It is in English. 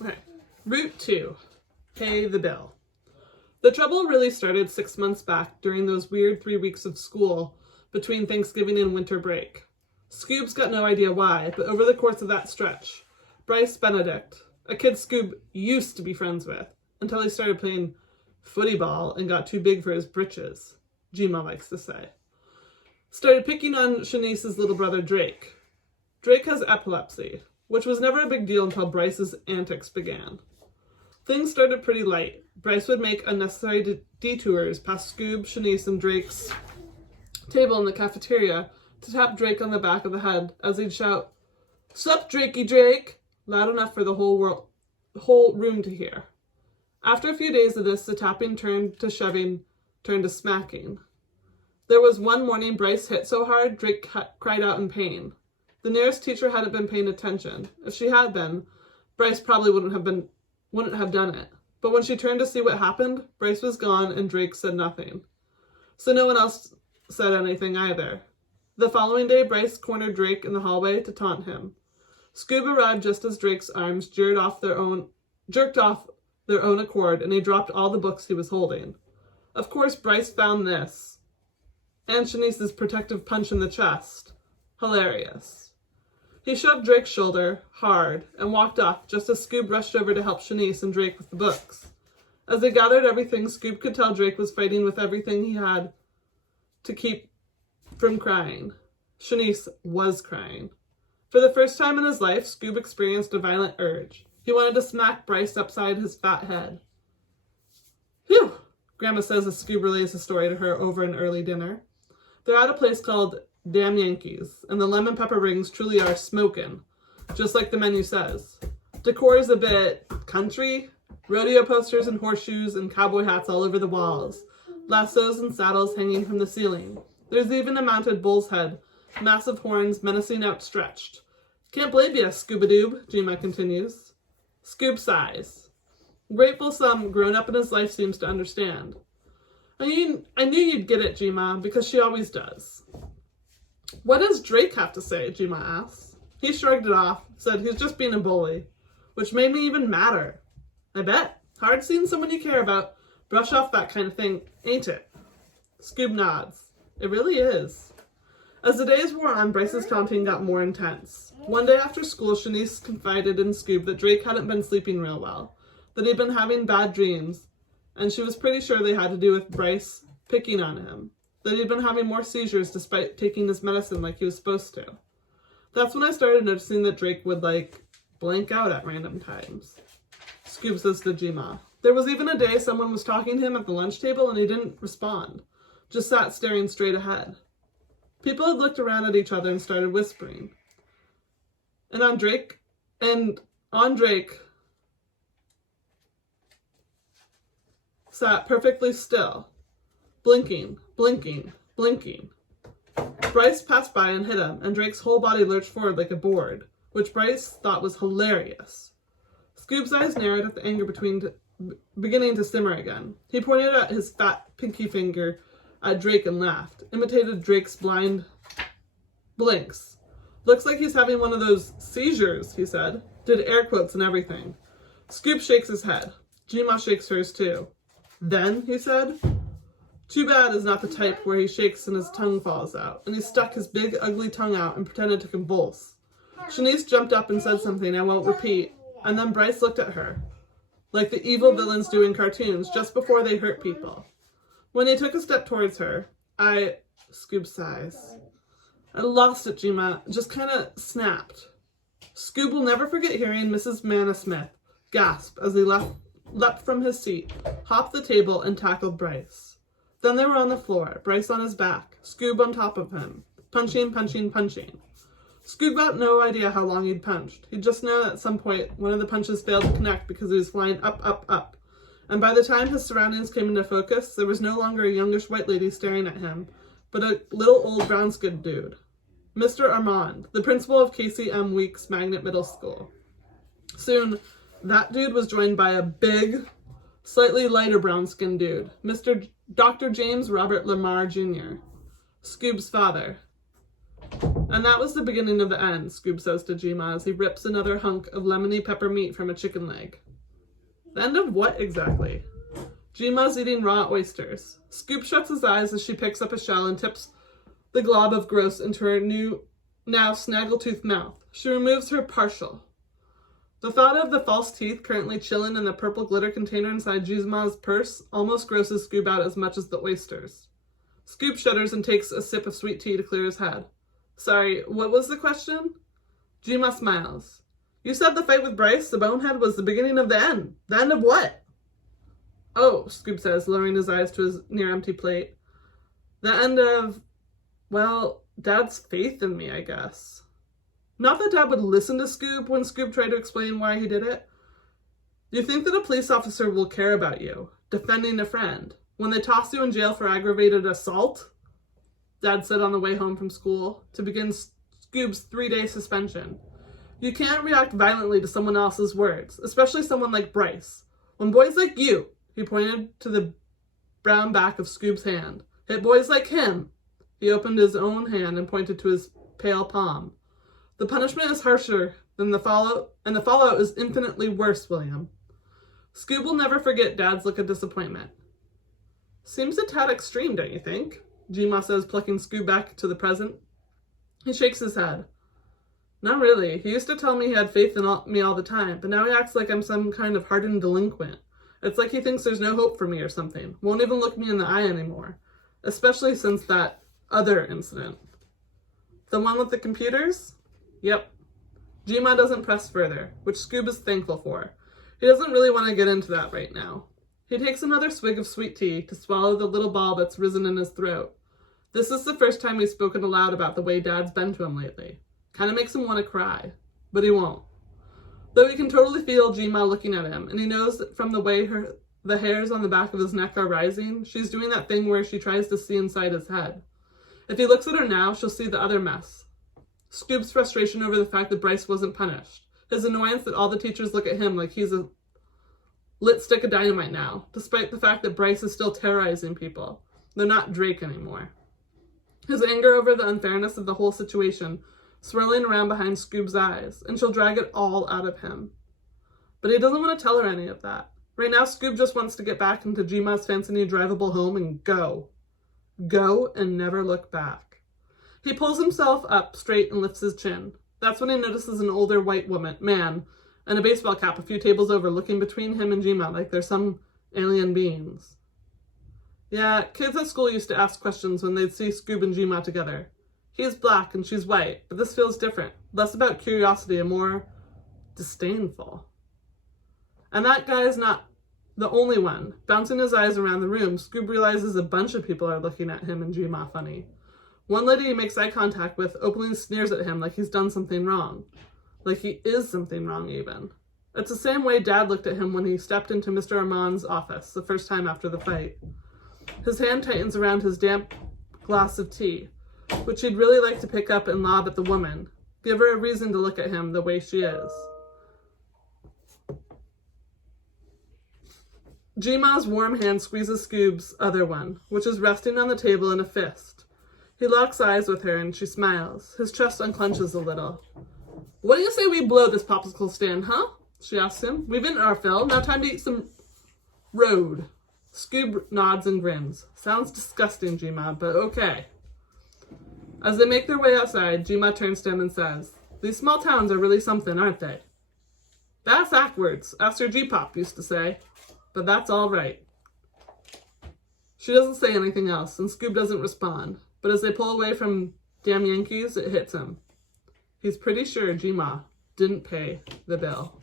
Okay. Route 2. Pay the bill. The trouble really started 6 months back during those weird 3 weeks of school between Thanksgiving and winter break. Scoob's got no idea why, but over the course of that stretch, Bryce Benedict, a kid Scoob used to be friends with, until he started playing footy ball and got too big for his britches, Gma likes to say, started picking on Shanice's little brother Drake. Drake has epilepsy, which was never a big deal until Bryce's antics began. Things started pretty light. Bryce would make unnecessary detours past Scoob, Shanice, and Drake's table in the cafeteria to tap Drake on the back of the head as he'd shout, "Sup, Drakey Drake!" loud enough for the whole room to hear. After a few days of this, the tapping turned to shoving, turned to smacking. There was one morning Bryce hit so hard, Drake cried out in pain. The nearest teacher hadn't been paying attention. If she had been, Bryce probably wouldn't have done it. But when she turned to see what happened, Bryce was gone and Drake said nothing. So no one else said anything either. The following day, Bryce cornered Drake in the hallway to taunt him. Scoob arrived just as Drake's arms jerked off their own accord, and he dropped all the books he was holding. Of course, Bryce found this, and Shanice's protective punch in the chest, hilarious. He shoved Drake's shoulder hard and walked off just as Scoob rushed over to help Shanice and Drake with the books. As they gathered everything, Scoob could tell Drake was fighting with everything he had to keep from crying. Shanice was crying. For the first time in his life, Scoob experienced a violent urge. He wanted to smack Bryce upside his fat head. Phew, Grandma says as Scoob relays the story to her over an early dinner. They're at a place called Damn Yankees, and the lemon pepper rings truly are smokin', just like the menu says. Decor is a bit country, rodeo posters and horseshoes and cowboy hats all over the walls, lassos and saddles hanging from the ceiling. There's even a mounted bull's head, massive horns menacing outstretched. Can't blame ya, Scooba-Doob, Gma continues. Scoob sighs. Grateful some grown-up in his life seems to understand. I knew you'd get it, Gma, because she always does. What does Drake have to say, Gma asks. He shrugged it off, said he's just being a bully, which made me even madder. I bet. Hard seeing someone you care about brush off that kind of thing, ain't it? Scoob nods. It really is. As the days wore on, Bryce's taunting got more intense. One day after school, Shanice confided in Scoob that Drake hadn't been sleeping real well, that he'd been having bad dreams, and she was pretty sure they had to do with Bryce picking on him, that he'd been having more seizures despite taking his medicine like he was supposed to. That's when I started noticing that Drake would, blank out at random times. Scoob says to Gma. There was even a day someone was talking to him at the lunch table and he didn't respond, just sat staring straight ahead. People had looked around at each other and started whispering. And on Drake sat perfectly still, blinking, blinking, blinking. Bryce passed by and hit him, and Drake's whole body lurched forward like a board, which Bryce thought was hilarious. Scoob's eyes narrowed at the anger beginning to simmer again. He pointed at his fat pinky finger at Drake and laughed, imitated Drake's blind blinks. Looks like he's having one of those seizures, he said. Did air quotes and everything. Scoob shakes his head. Gma shakes hers too. Then, he said. Too bad is not the type where he shakes and his tongue falls out, and he stuck his big ugly tongue out and pretended to convulse. Shanice jumped up and said something I won't repeat, and then Bryce looked at her, like the evil villains do in cartoons just before they hurt people. When he took a step towards her, Scoob sighs. I lost it, Gma. Just kind of snapped. Scoob will never forget hearing Mrs. Manna Smith gasp as he leapt from his seat, hopped the table, and tackled Bryce. Then they were on the floor, Bryce on his back, Scoob on top of him, punching, punching, punching. Scoob got no idea how long he'd punched. He'd just known at some point one of the punches failed to connect because he was flying up, up, up. And by the time his surroundings came into focus, there was no longer a youngish white lady staring at him, but a little old brown-skinned dude. Mr. Armand, the principal of Casey M. Weeks Magnet Middle School. Soon, that dude was joined by a big, slightly lighter brown-skinned dude, Dr. James Robert Lamar Jr., Scoob's father. And that was the beginning of the end, Scoob says to Gma as he rips another hunk of lemony pepper meat from a chicken leg. The end of what exactly? Gma's eating raw oysters. Scoob shuts his eyes as she picks up a shell and tips the glob of gross into her now snaggletooth mouth. She removes her partial. The thought of the false teeth currently chilling in the purple glitter container inside Gma's purse almost grosses Scoob out as much as the oysters. Scoob shudders and takes a sip of sweet tea to clear his head. Sorry, what was the question? Gma smiles. You said the fight with Bryce, the bonehead, was the beginning of the end. The end of what? Oh, Scoob says, lowering his eyes to his near-empty plate. The end of, well, Dad's faith in me, I guess. Not that Dad would listen to Scoob when Scoob tried to explain why he did it. You think that a police officer will care about you, defending a friend, when they toss you in jail for aggravated assault? Dad said on the way home from school, to begin Scoob's 3-day suspension. You can't react violently to someone else's words, especially someone like Bryce. When boys like you, he pointed to the brown back of Scoob's hand, hit boys like him. He opened his own hand and pointed to his pale palm. The punishment is harsher than the fallout, and the fallout is infinitely worse, William. Scoob will never forget Dad's look of disappointment. Seems a tad extreme, don't you think? Gma says, plucking Scoob back to the present. He shakes his head. Not really. He used to tell me he had faith in me all the time, but now he acts like I'm some kind of hardened delinquent. It's like he thinks there's no hope for me or something. Won't even look me in the eye anymore. Especially since that other incident. The one with the computers? Yep. Gma doesn't press further, which Scoob is thankful for. He doesn't really want to get into that right now. He takes another swig of sweet tea to swallow the little ball that's risen in his throat. This is the first time he's spoken aloud about the way Dad's been to him lately. Kind of makes him want to cry, but he won't. Though he can totally feel Gma looking at him, and he knows that from the way the hairs on the back of his neck are rising, she's doing that thing where she tries to see inside his head. If he looks at her now, she'll see the other mess. Scoob's frustration over the fact that Bryce wasn't punished. His annoyance that all the teachers look at him like he's a lit stick of dynamite now, despite the fact that Bryce is still terrorizing people. They're not Drake anymore. His anger over the unfairness of the whole situation swirling around behind Scoob's eyes, and she'll drag it all out of him. But he doesn't want to tell her any of that. Right now, Scoob just wants to get back into Gma's fancy new drivable home and go. Go and never look back. He pulls himself up straight and lifts his chin. That's when he notices an older white man and a baseball cap a few tables over looking between him and Gma like they're some alien beings. Yeah, kids at school used to ask questions when they'd see Scoob and Gma together. He's black and she's white, but this feels different. Less about curiosity and more disdainful. And that guy is not the only one. Bouncing his eyes around the room, Scoob realizes a bunch of people are looking at him and Gma funny. One lady he makes eye contact with openly sneers at him like he's done something wrong. Like he is something wrong, even. It's the same way Dad looked at him when he stepped into Mr. Armand's office the first time after the fight. His hand tightens around his damp glass of tea, which he'd really like to pick up and lob at the woman, give her a reason to look at him the way she is. Gma's warm hand squeezes Scoob's other one, which is resting on the table in a fist. He locks eyes with her and she smiles. His chest unclenches a little. What do you say we blow this popsicle stand, huh? She asks him. We've eaten our fill. Now time to eat some road. Scoob nods and grins. Sounds disgusting, Gma, but okay. As they make their way outside, Gma turns to him and says, These small towns are really something, aren't they? That's backwards, as Sir G-Pop used to say. But that's all right. She doesn't say anything else, and Scoob doesn't respond. But as they pull away from Damn Yankees, it hits him. He's pretty sure Gma didn't pay the bill.